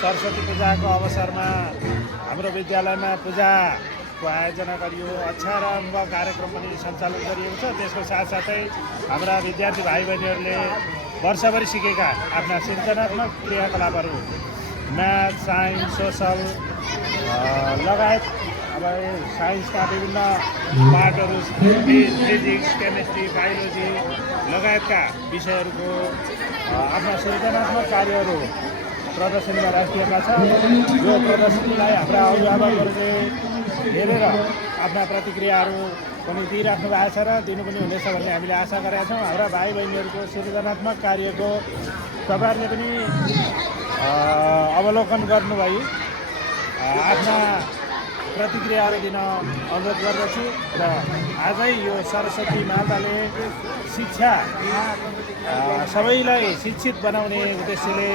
सरस्वती पूजाको अवसरमा हाम्रो विद्यालयमा पूजाको आयोजना गरियो। अक्षराम्ब कार्यक्रम पनि सञ्चालन गरिएको छ। त्यसको साथसाथै हाम्रा विद्यार्थी भाइ बहिनीहरूले वर्षभरि सिकेका आफ्ना सृजनात्मक क्रियाकलापहरू म्याथ, साइन्स, सोसल लगायत अब साइन्सका विभिन्न पार्टहरू फिजिक्स, केमिस्ट्री, बायोलोजी लगायतका विषयहरूको आफ्ना सृजनात्मक कार्यहरू प्रदर्शनीमा राखिएका छ। यो प्रदर्शनीलाई हाम्रा अभिभावकहरूले हेरेर आफ्ना प्रतिक्रियाहरू पनि दिइराख्नु भएको छ र दिनु पनि हुनेछ भन्ने हामीले आशा गरेका छौँ। हाम्रा भाइ बहिनीहरूको सृजनात्मक कार्यको तपाईँहरूले पनि अवलोकन गर्नुभयो, आफ्ना प्रतिक्रियाहरू दिन अनुरोध गर्दछु। र आजै यो सरस्वती माताले शिक्षा सबैलाई शिक्षित बनाउने उद्देश्यले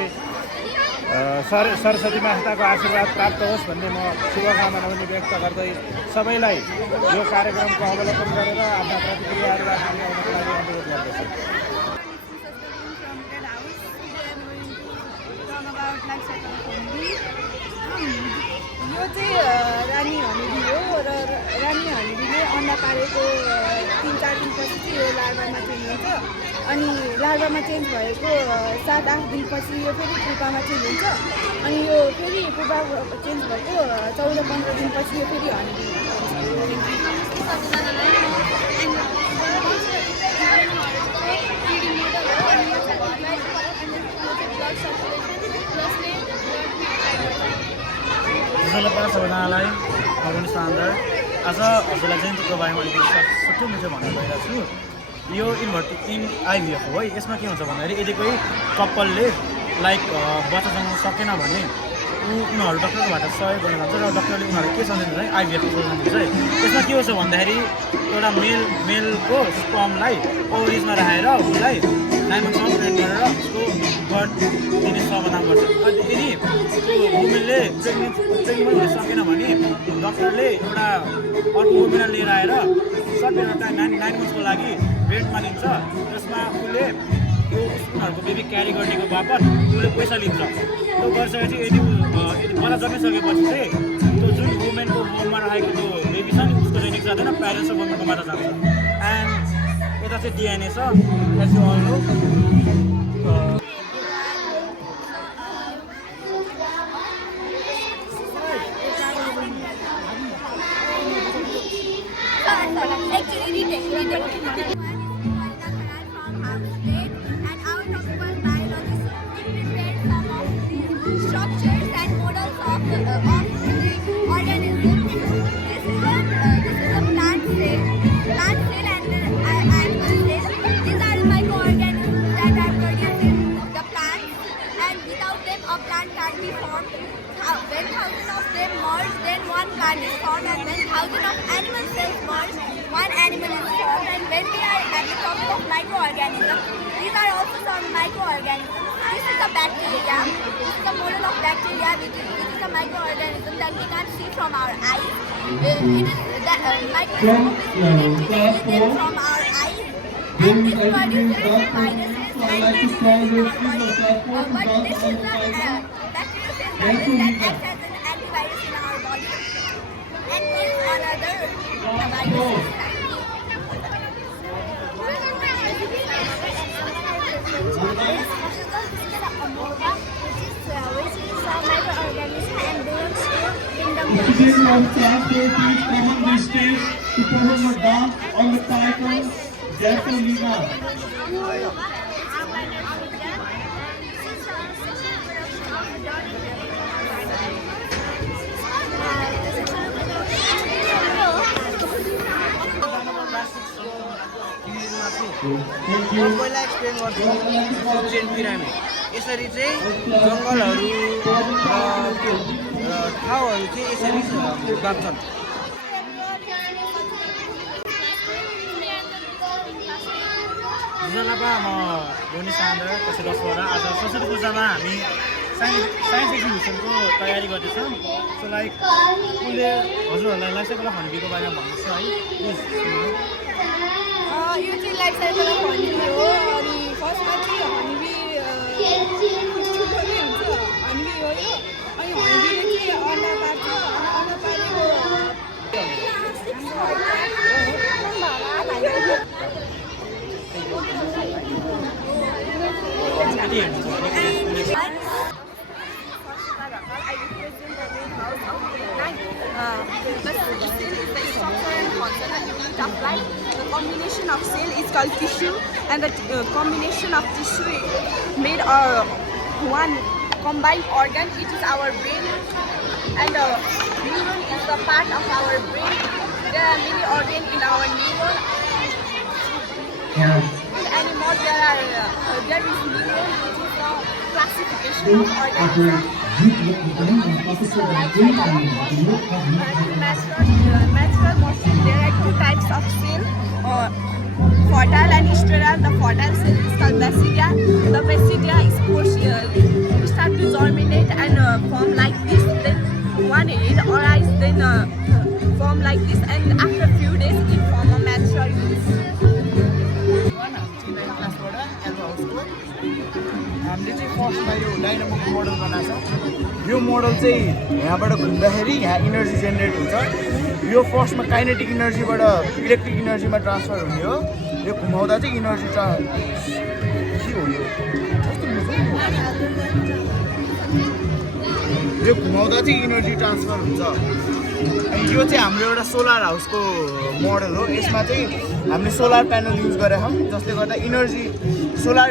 सरस्वती माताको आशीर्वाद प्राप्त होस् भन्ने म शुभकामना पनि व्यक्त गर्दै सबैलाई यो कार्यक्रमको अवलोकन गरेर आफ्ना प्रतिक्रियाहरू राख्ने अनुरोध गर्दछु। यो चाहिँ रानी हनिबी हो र रानी हनिबीले अन्डा पारेको 3-4 दिनपछि चाहिँ यो लार्भामा चेन्ज हुन्छ। अनि लार्भामा चेन्ज भएको 7-8 दिनपछि यो फेरि पुपामा चेन्ज हुन्छ। अनि यो फेरि पुपा चेन्ज भएको 14-15 दिनपछि यो फेरि हनिबी हजुरलाई सबैजनालाई अगाउनु सान्दर। आज हजुरलाई जयन्तीको बारेमा अलिकति छिटो मिठो भन्न गइरहेको छु। यो आइभीएफ हो है। यसमा के हुन्छ भन्दाखेरि यदि कोही कपालले लाइक बच्चा जन्म सकेन भने उनीहरू डक्टरकोबाट सहयोग गर्न जान्छ र डक्टरले उनीहरूलाई के सम्झिन्छ भने आइभीएफको सम्झिन्छ है। यसमा के हुन्छ भन्दाखेरि एउटा मेलको स्पर्मलाई ओभरिजमा राखेर उसलाई 9 मन्थसम्म ट्रेन गरेर उसको बर्थ दिने समाधान गर्छ। यदि त्यो वुमेनले प्रेग्नेन्ट हुन सकेन भने डक्टरले एउटा अर्को वुमेनलाई लिएर आएर सर्ट पिरियड अफ टाइम 9 मन्थ्सको लागि रेन्टमा दिन्छ। त्यसमा उसले यो उनीहरूको बेबी क्यारी गर्नेको बापत उसले पैसा लिन्छ। त्यो गरिसकेपछि यदि बच्चा जन्मिसकेपछि चाहिँ त्यो जुन वुमेनको होममा राखेको त्यो बेबी छ नि उसको चाहिँ जाँदैन, प्यारेन्ट्स र वुमेनको मात्र जान्छ। एन्ड यता चाहिँ डिएनए छ as you all know. These are also some microorganisms. This is a bacteria. This is a model of bacteria which is a microorganism that we can't see from our eyes. It is that microscope is needed to see them from our eyes. And this produces viruses and diseases in our body. But this is a bacteriophage virus that acts as an antivirus in our body and kills another viruses. This is a amoeba, which is a microorganism and belongs to kingdom. Officers of transport, please come on the stage to perform a dance on the title Jasolina. पहिला explain गर्छु chain pyramid. यसरी चाहिँ जङ्गलहरू र ठाउँहरू चाहिँ यसरी बाँच्छन्। हजुरलाई म धोनी सान्दर पछि 10 वर्ष। आज सरस्वती पूजामा हामी साइन्स एक्जिबिसनको तयारी गर्दैछौँ। सो लाइक उसले हजुरहरूलाई लाइफ साइकल अफ हनिबीको बारेमा भन्नुहोस् है प्लिज। यो चाहिँ लाइफ साइकल अफ हनिबी हो। अनि फर्स्टमा चाहिँ हनिबी हुन्छ, हनिबी हो यो। called tissue, and the combination of tissue made one combined organ, which is our brain, and neuron is the part of our brain. There are many organs in our neuron. In animals, there is neuron, which is the classification of organisms. Natural motion, there are two types of cell, fertile and sterile. The fertile cell is called basidia. The basidia start to germinate and form like this. Then one head arise, then form like this, and after few days it form a mature leaf. हामीले चाहिँ फर्स्टमा यो डाइनामोको model बनाएको छ। यो model चाहिँ यहाँबाट घुम्दाखेरि यहाँ इनर्जी जेनेरेट हुन्छ। यो फर्स्टमा काइनेटिक इनर्जीबाट इलेक्ट्रिक इनर्जीमा ट्रान्सफर हुने हो। यो घुमाउँदा चाहिँ इनर्जी के हो यो घुमाउँदा चाहिँ इनर्जी ट्रान्सफर हुन्छ। अनि यो चाहिँ हाम्रो एउटा सोलर हाउसको मोडल हो। यसमा चाहिँ हामीले सोलर प्यानल युज गरेका छौँ, जसले गर्दा energy solar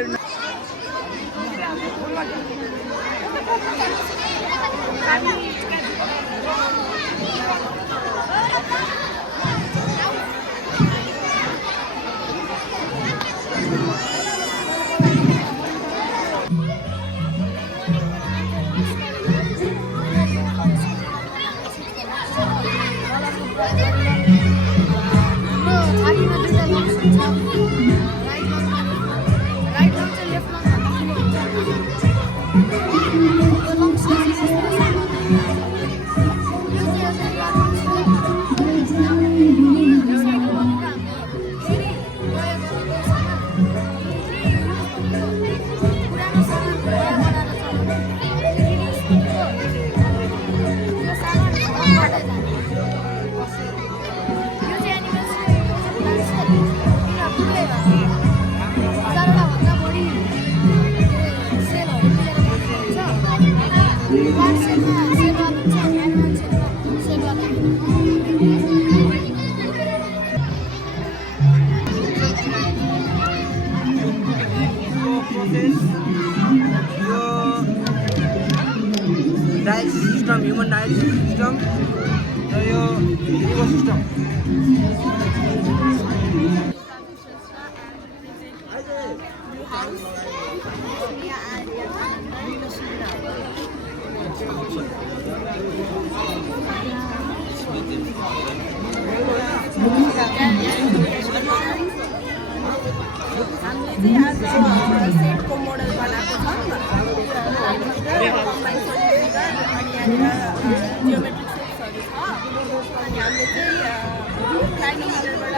digestive system, human digestive system र यो लिभर सिस्टम। हामीले आज सेटको मोडल बनाएको छौँ। जियोमेट्रिक सेप्सहरू छ। अनि हामीले चाहिँ प्लानिङ मोडलबाट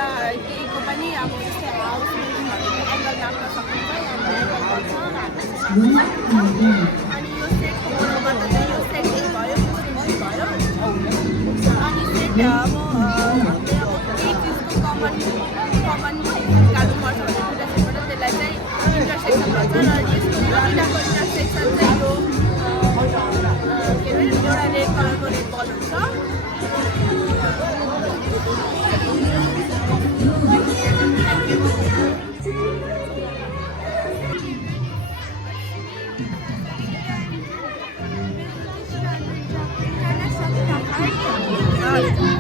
केहीको पनि अब जस्तै हाउस बिल्डिङहरू एङ्गल नाप्न सकिन्छ। अनि यो सेटको मोडलबाट चाहिँ यो सेट भयो, भयो। अनि सेट अब हामीले अब केही चिजको कमन निकाल्नुपर्छ भन्ने कुरा चाहिँ त्यसलाई चाहिँ इन्टरसेक्सन भन्छ। र यसको दुईवटाको इन्टरसेक्सन चाहिँ यो के अरे एउटा रेड कलरको रेड बल हुन्छ।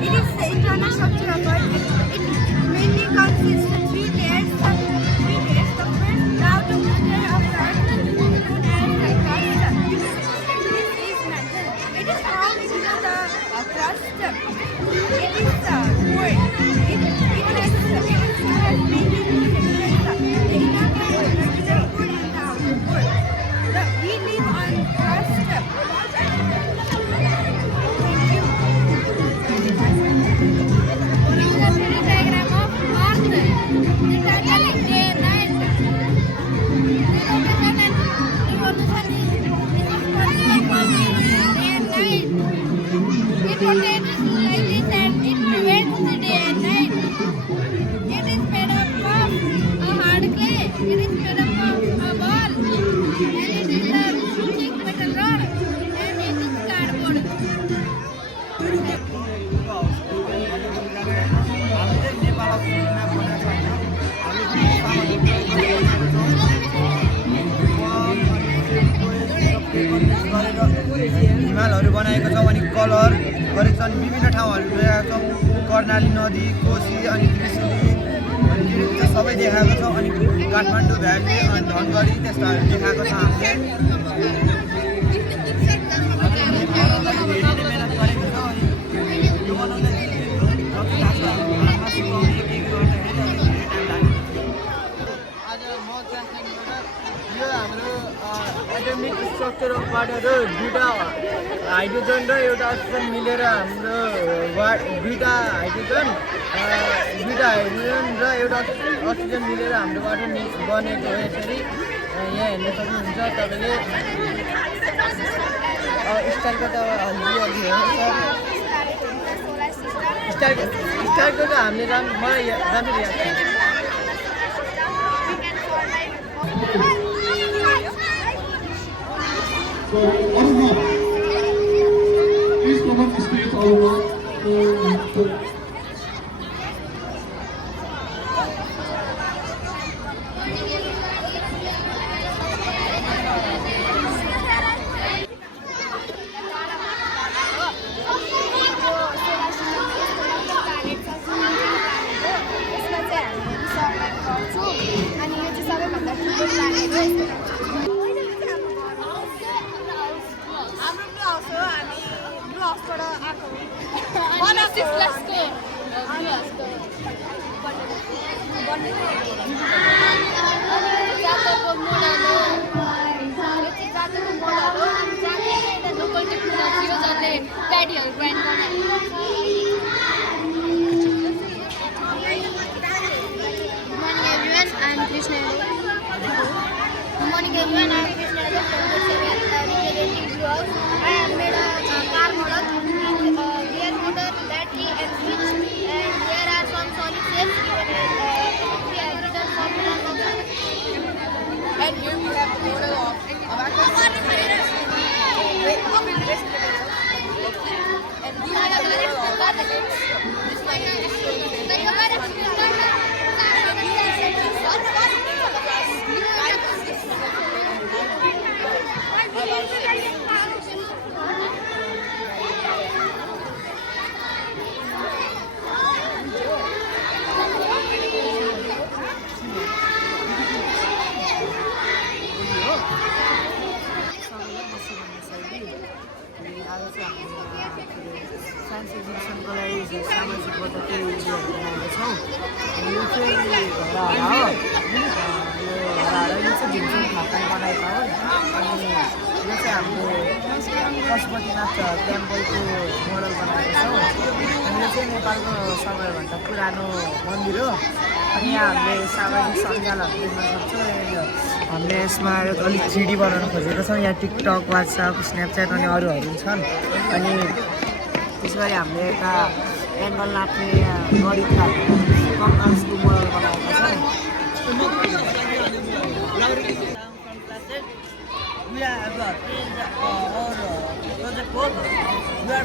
It is हिमालहरू बनाएको छौँ अनि कलर गरेको छ अनि विभिन्न ठाउँहरू देखाएको छौँ कर्णाली नदी कोशी अनि त्रिशुली अनि त्यो सबै देखाएको छौँ अनि काठमाडौँ भ्याली अनि धनगढी त्यस्ताहरू देखाएको छ हामीले धेरै नै मेहनत गरेको छ अनि यो बनाउँदाखेरि जति लाग्छ हातमा सिकाउने के गर्दाखेरि अलिक धेरै टाइम लाग्यो आज म क्लासबाट यो हाम्रो एटमिक स्ट्रक्चर अफ वाटरहरू दुईवटा हाइड्रोजन र एउटा अक्सिजन मिलेर हाम्रो दुईवटा हाइड्रोजन र एउटा अक्सिजन मिलेर हाम्रो वाटर बनेको हो यसरी यहाँ हेर्न सक्नुहुन्छ तपाईँले स्टारको त अलिअलि हो स्टारको त हामीले मलाई राम्ररी याद छ So, Aruna, please come on the stage, Aruna. Patio grind Good morning everyone, I am Krishna. Good morning everyone, I am Krishna from the 7th representing vlogs. I have made a car model with gear motor, battery and switch, and there are some solid shapes and 3 hydrogen formula functions. And here we have the model of and we have the model of this one is science एक्जिबिसनको लागि सामाजिक पद्धतिहरू बनाएको छौँ यो चाहिँ घोडाहरू हो यो घोडाहरू यो चाहिँ भीमसेन थापाले बनाएका हुन् अनि यो चाहिँ हामीले पशुपतिनाथ टेम्पलको मोडल बनाएको छौँ अनि यो चाहिँ नेपालको सबैभन्दा पुरानो मन्दिर हो अनि यहाँ हामीले सामाजिक सञ्जालहरू देख्न सक्छौँ हामीले यसमा अलिक 3D बनाउन खोजेको छौँ यहाँ टिकटक वाट्सएप स्न्यापच्याट अनि अरूहरू छन् अनि त्यसरी हामीले एउटा एङ्गल नाप्ने गणितका कम्पासको मोडल बनाएको छौँ We are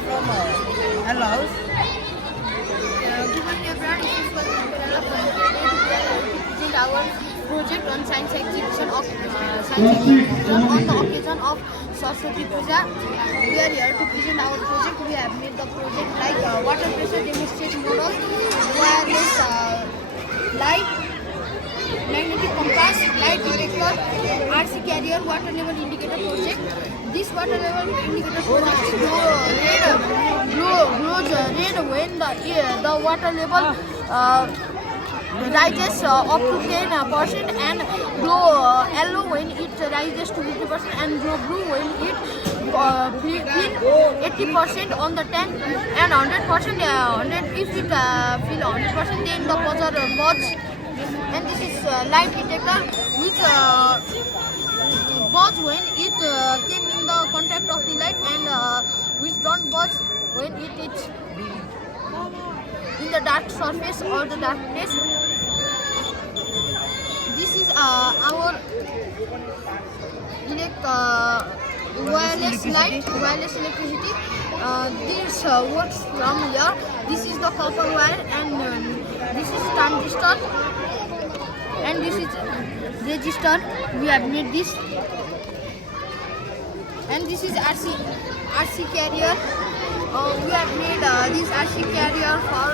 from Hello House. Our project on science exhibition on the occasion of Saraswati Puja. We are here to present our project. We have made the project like water pressure demonstration model, wireless light, magnetic compass, light detector, RC carrier, water level indicator project. This water level indicator project glows red when the water level rises up to 10% and glow yellow when it rises to 50% and glow blue when it clean 80% on the tank and 100% if it fill 100% then the buzzer buzz. And this is light detector which buzz when it came in the contact of the light and which don't buzz when it is in the dark surface or the darkness. This is our wireless light, wireless electricity. This works from here. This is the copper wire and this is transistor and this is resistor. We have made this And this is RC carrier. We have made this RC carrier for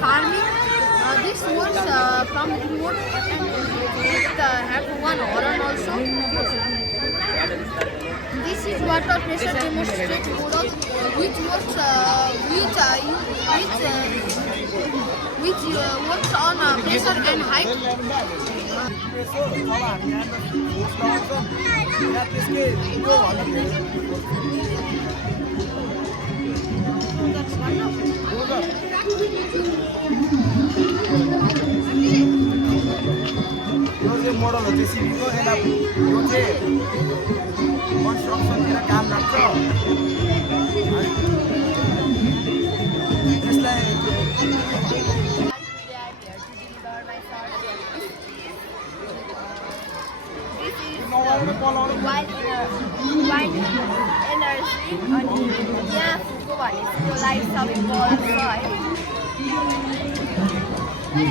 farming. This works from remote and it have one horn also. This is water pressure thermostat model which works which works on pressure and height. यो चाहिँ model हो जेसिबीको यसलाई यो चाहिँ कन्स्ट्रक्सनतिर काम लाग्छ त्यसलाई Wind energy अनि यहाँ फुको भनेपछि त्यो लाइट सब बल्छ है